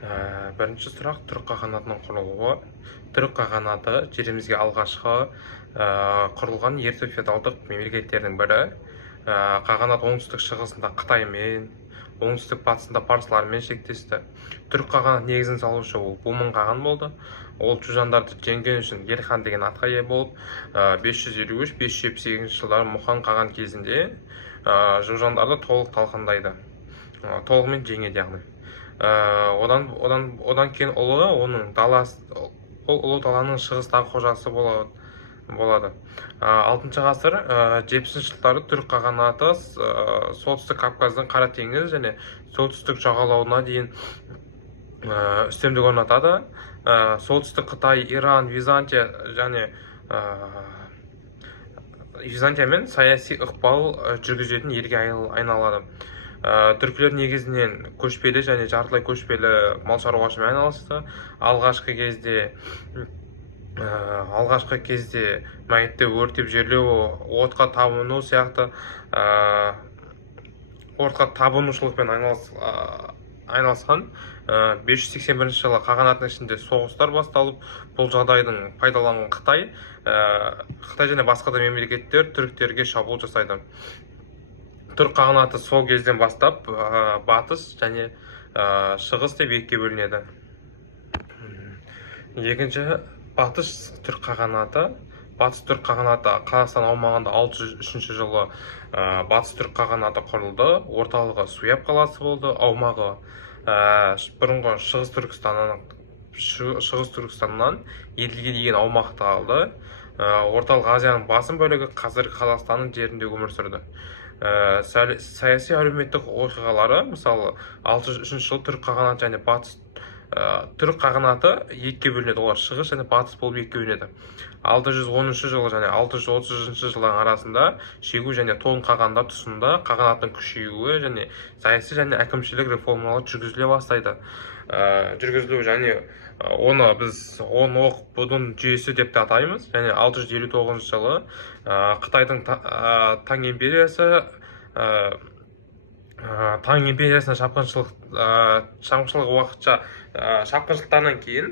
Бірінші сұрақ түрік қағанатының құрылуы. Түрік қағанаты жерімізге алғашқы құрылған ерте феодалдық мемлекеттердің бірі. Қағанат оңтүстік шығысында Қытаймен, оңтүстік батысында парсылармен шектесті. Түрік қағанат негізін салушы ол Бумын қаған болды. Ол чужандарды жеңген үшін Елхан деген атқа ие болып, 553-578 жылдары Мұхан қаған кезінде чужандарды толығымен жеңеді яғни. Одан кейін ұлы оның ұлы даланың шығыстағы қожасы болады. 6 ғасыр 70 жылдары түрік қағанаты солтүстік Кавказдың Қара теңіз және солтүстік жағалауына дейін үстемдік орнатады. Солтүстік Қытай, Иран, Византиямен саяси ықпал жүргізетін елге айналады. Түркілер негізінен көшпелі және жартылай көшпелі мал шаруашылығымен айналысты. Алғашқы кезде мәйітті өртеп жерлеу, отқа табыну сияқты табынушылықпен айналысқан. 581 жылы қағанаттың ішінде соғыстар басталып, бұл жағдайдың пайдаланған Қытай және басқа да мемлекеттер түріктерге шабуыл жасайды. Түрік қағанаты сол кезден бастап батыс және шығыс деп екіге бөлінеді. Екінші, батыс түрік қағанаты. Батыс түрік қағанаты Қазақстан аумағында 603 жылы батыс түрік қағанаты құрылды. Орталығы Суяб қаласы болды. Аумағы бұрынғы шығыс Түркістаннан Еділге деген аумақты алды. Орталық Азияның басым бөлігі қазіргі Қазақстанның жерінде өмір сүрді. Саяси әлеуметтік оқиғалары, мысалы 603 жылы түрік қағанаты және батыс түрік қағанаты екіге бөлінеді. Олар шығыс және батыс болып екіге бөлінеді. 610 жылы және 630 жылдың арасында шегу және тон қағандар тұсында қағанаттың күшеюі және саяси және әкімшілік реформалар жүргізіле бастайды. Және біз будун жүйесі деп те атаймыз. Және 659 жылы Қытайдың Таң империясына шапқыншылықтарынан кейін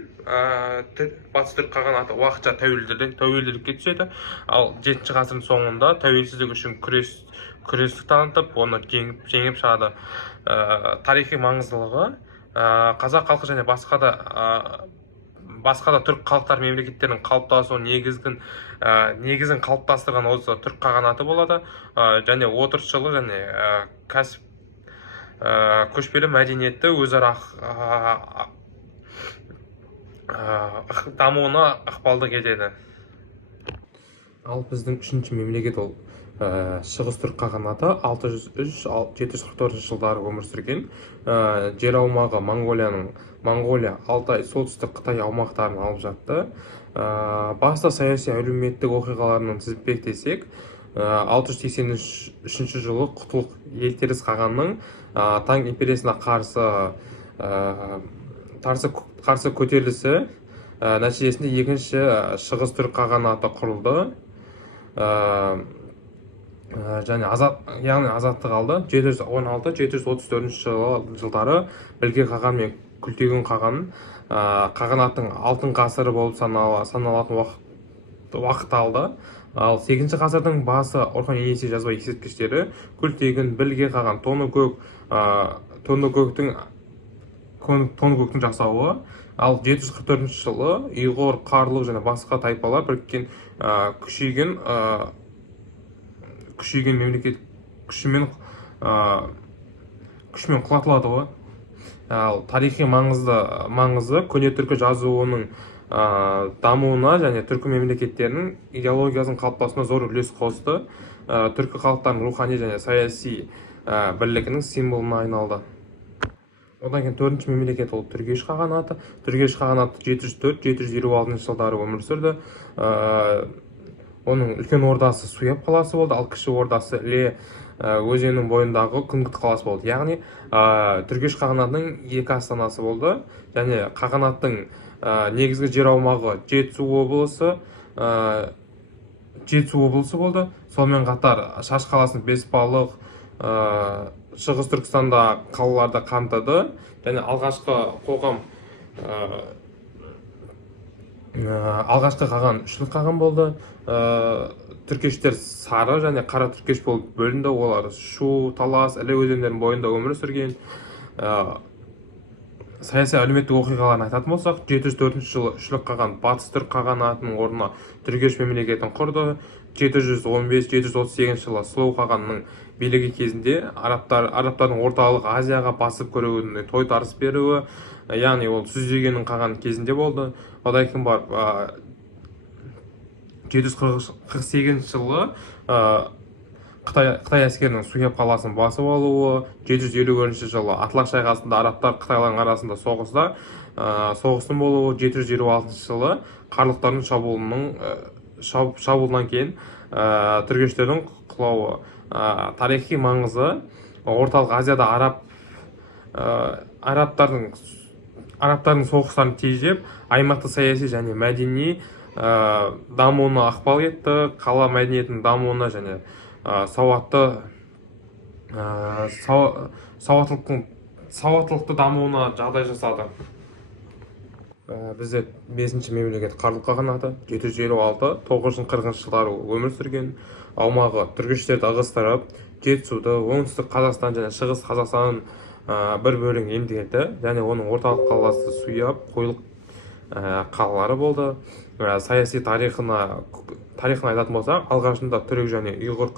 батыс түрік қағанаты уақытша тәуелділікке түседі. Ал 7 ғасырдың соңында тәуелсіздік үшін күрестік танытып, оны жеңіп шығады. Тарихи маңыздылығы қазақ халқы және басқа да түрік халықтар мемлекеттерінің қалыптасуы негізін қалыптастырған осы түрік қағанаты болады. Және отырықшылық және көшпелі мәдениетті өзара дамуына ықпалдық етеді. Ал біздің үшінші мемлекет ол шығыс түрік қағанаты 603-744 жылдары өмір сүрген. Жер аумағы Монғолия, Алтай, солтүстік Қытай аумақтарын алып жатты. Басты саяси әлеуметтік оқиғаларының тізбектесек, 683 жылы Құтлық елтеріс қағанның Таң империясына қарсы көтерілісі нәтижесінде екінші шығыс түрік қағанаты құрылды. Яғни азаттық алды. 716-734 жылдары Білге қаған мен Күлтегін қағанаттың алтын ғасыры болып саналатын уақыт алды. Ал 8 ғасырдың басы Орхон Енесей жазба ескерткіштері Күлтегін, Білге қаған, Тоныкөктің жасауы. Ал 744 жылы ұйғыр, қарлық және басқа тайпалар біріккен күшейген мемлекет күшімен құлатылады ғой. Ал тарихи маңызы көне түркі жазуының дамуына және түркі мемлекеттерінің идеологиясының қалыптасуына зор үлес қосты. Түркі халықтарының рухани және саяси бірлігінің символына айналды. Одан кейін төртінші мемлекет ол Түргеш қағанаты. Түргеш қағанаты 704-726 жылдары өмір сүрді. Оның үлкен ордасы Суяб қаласы болды, ал кіші ордасы Іле өзенінің бойындағы Күнгіт қаласы болды. Яғни Түргеш қағанатының екі астанасы болды. Және қағанаттың негізгі жер аумағы Жетісу облысы болды. Сонымен қатар Шаш қаласын Бесбалық, Шығыс Түркістанда қалаларды қамтыды. және алғашқы қаған үшлік қаған болды. Түркештер сары және қара түркеш болып бөлінді. Олар Шу, Талас, Іле өзендерінің бойында өмір сүрген. Саяси әлеуметтік оқиғаларын айтатын болсақ, 704 жылы үшлік қаған батыс түрік қағанатының орнына түргеш мемлекетін құрды. 715-738 жылы сұлу қағанның билігі кезінде арабтардың орталық Азияға басып кіруіне тойтарыс беруі, яғни ол Сүзегеннің қаған кезінде болды. Одан кейін барып 748 жылы Қытай әскерінің Суяб қаласын басып алуы, 751 жылы Атлас шайқасында арабтар Қытайлардың арасында соғыстың болуы, 756 жылы қарлықтардың шабуылынан кейін түргештердің құлауы. Тарихи маңызы орталық Азияда арабтардың соғыстарын тежеп, аймақты саяси және мәдени дамуына ықпал етті. Қала мәдениетінің дамуына және сауаттылықты дамуына жағдай жасады. Бізде 5-ші мемлекет Қарлық қағанаты 756-940 жылдары өмір сүрген. Аумағы түргештерді ығыстырып, Жетісуды, оңтүстік Қазақстан және шығыс Қазақстанның бір бөлігін емдеді, және оның орталық қаласы Суяб, Қойлық қалалары болды. Саяси тарихын айтатын болсақ, алғашында түрік және ұйғыр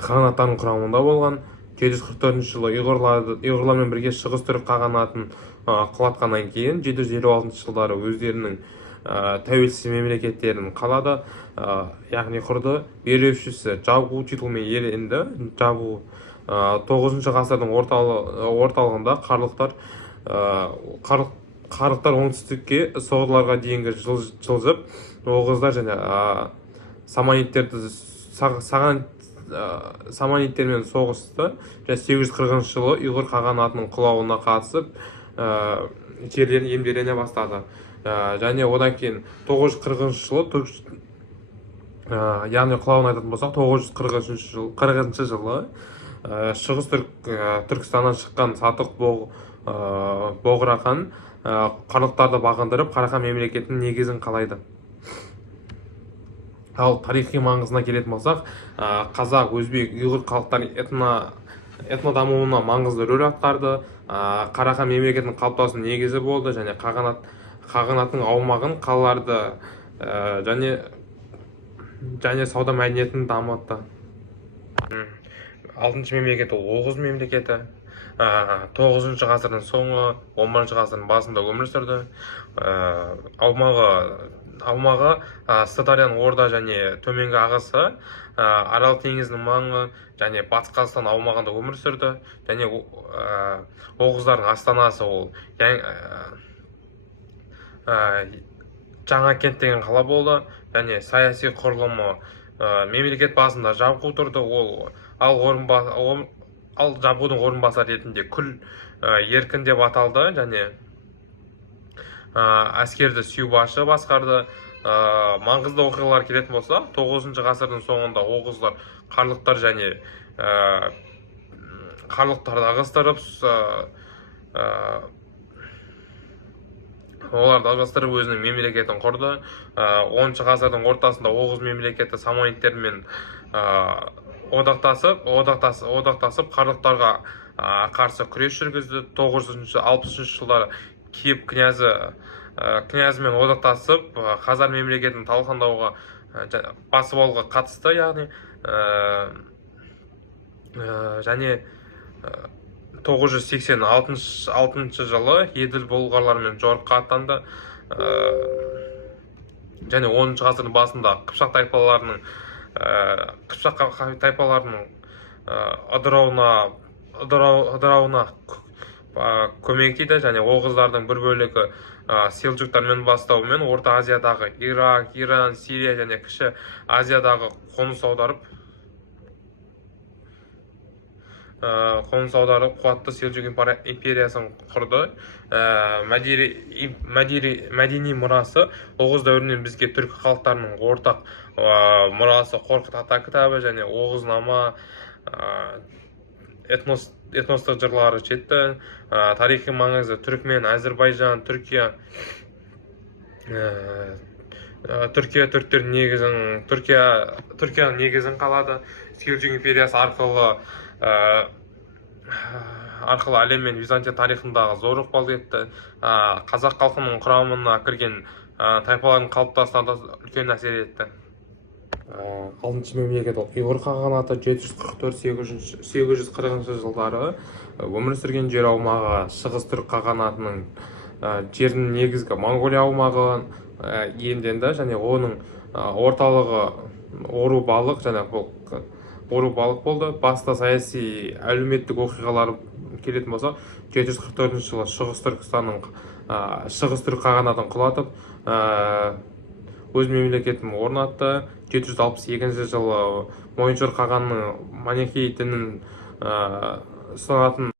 қағанаттарының құрамында болған. 744 жылы ұйғырлармен бірге шығыс түрік қағанатын құлатқаннан кейін 756 жылдары өздерінің тәуелсіз мемлекеттерін қалады, яғни құрды. Билеушісі Жабу титулымен иеленді. Жабу 9 ғасырдың орталығында қарлықтар оңтүстікке соғдыларға дейінгі жылжып, оғыздар және саманиттермен соғысты. 840 жылы ұйғыр қағанатының құлауына қатысып, жерлерін иемдене бастады. Және одан кейін 940 жылы яғни құлауын айтатын болсақ, 940 жылы шығыс Түркістаннан шыққан Сатық Боғрақан қарлықтарды бағындырып, Қарахан мемлекетінің негізін қалайды. Ал тарихи маңызына келетін болсақ, қазақ, өзбек, ұйғыр халықтарының этно дамуына маңызды рөл атқарды. Қарахан мемлекетінің қалыптасуының негізі болды, және қағанаттың аумағын, қалаларды және сауда мәдениетін дамытты. 6-шы мемлекеті Оғыз мемлекеті 9-шы ғасырдың соңы, 10-шы ғасырдың басында өмір сүрді. Аумағы Сырдарияның орда және төменгі ағысы, Арал теңізінің маңы және Батыс Қазақстан аумағында өмір сүрді. Және Оғыздардың астанасы ол Жаңакент деген қала болды. Және саяси құрылымы мемлекет басында Жабу тұрды. Ал Жабудың орынбасары ретінде Күл Еркін деп аталды, және әскерді Сүйбашы басқарды. Маңызды оқиғалар келетін болса, 9-шы ғасырдың соңында оғыздар қарлықтарды ығыстырып, өзінің мемлекетін құрды. 10-шы ғасырдың ортасында Оғыз мемлекеті саманиттермен одақтасып қарлықтарға қарсы күрес жүргізді. 960 жылдары Киев князімен одақтасып, Хазар мемлекетін талқандауға, басып алуға қатысты, яғни және 986 жылы Еділ бұлғарлармен жорыққа аттанды. Және 10-шы ғасырдың басында Қыпшақ тайпаларының ыдырауына көмектейді, және оғыздардың бір бөлігі селджуктармен бастауымен Орта Азиядағы Ирак, Иран, Сирия және Кіші Азиядағы қоныс аударып қуатты селджук империясын құрды. Мәдени мұрасы Оғыз дәуірінен бізге түркі халықтарының ортақ мұрасы Қорқыт Ата кітабы және Оғызнама этностық жырлары жетті. Тарихи маңызы Түркмен, Әзірбайжан, Түркия, Түркияның негізін қалады. Селжүк империясы арқылы әлем мен Византия тарихындағы зор ықпал етті. Қазақ халқының құрамына кірген тайпалардың қалыптасуына да үлкен әсер етті. Алтыншы мемлекет ұйғыр қағанаты 744-840 жылдары өмір сүрген жер аумағы шығыс түрік қағанатының жерінің негізгі Монғолия аумағы иемденді, және оның орталығы Ору-Балық болды. Басты саяси әлеуметтік оқиғалар келетін болса, 744 жылы шығыс түрік қағанатын құлатып өз мемлекетін орнатты. 762 жылы Мойыншор қағанның Манихей дінін ұстанатын